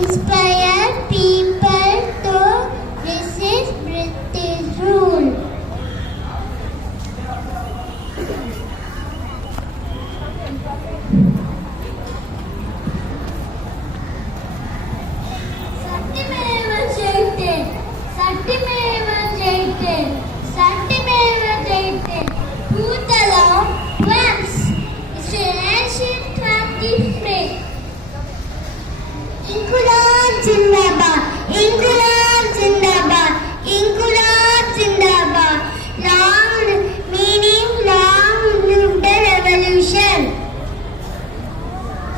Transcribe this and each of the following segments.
inspire people to resist British rule. सत्यमेव जयते, सत्यमेव जयते, सत्यमेव जयते. Bhutalam once is an ancient 23. Inquilab Zindabad, Inquilab Zindabad, Inquilab Zindabad. Long meaning long lived the revolution.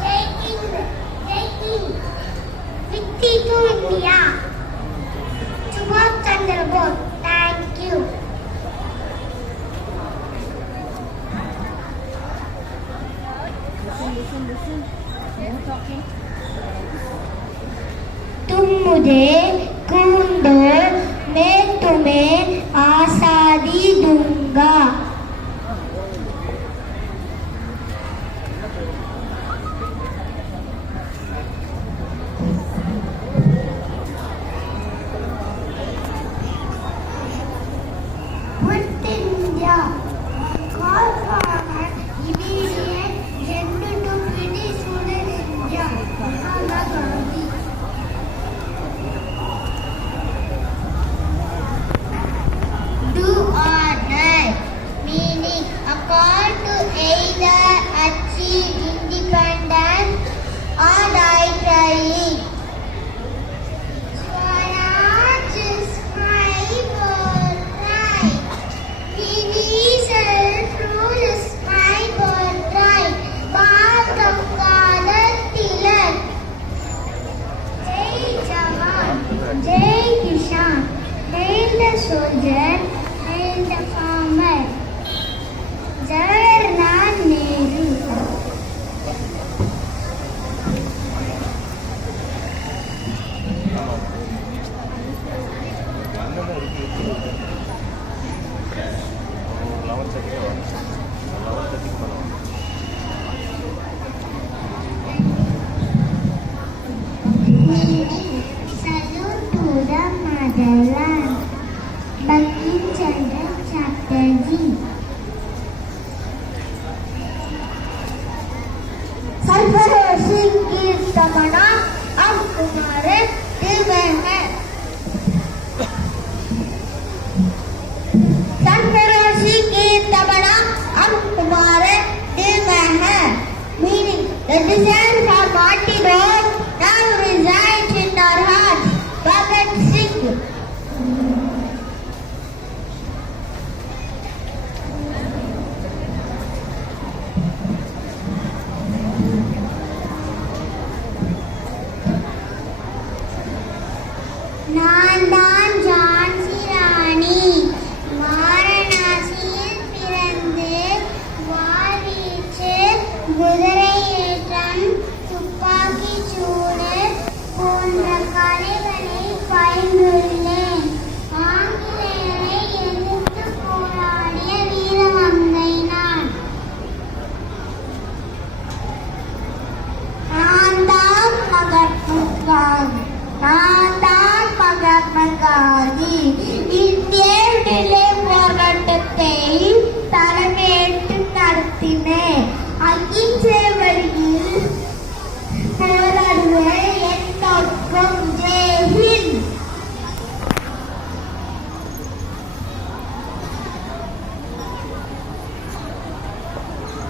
Jai Hind, Jai Hind. Victory to India. Subhash Chandra Bose. Thank you. Listen. No talking. तुम मुझे खून दो, मैं तुम्हें आजादी दूंगा. Quit India. Call for an immediate end to British rule in India. Mahatma Gandhi. Do or die, meaning a call to either achieve independence or die trying. Swaraj is my birthright. Meaning self-rule is my birthright. Bal Gangadhar Tilak. Jai Jawan, Jai Kishan. Hail the soldier, hail the farmer. Jawaharlal Nehru. Salute to the motherland. Bankim Chandra Chatterjee. सरफरोशी की तमन्ना अब तुम्हारे दिल में है. सरफरोशी की तमन्ना अब तुम्हारे दिल में है. Meaning the desire for martyrdom now resides in our hearts. Bhagat Singh. Now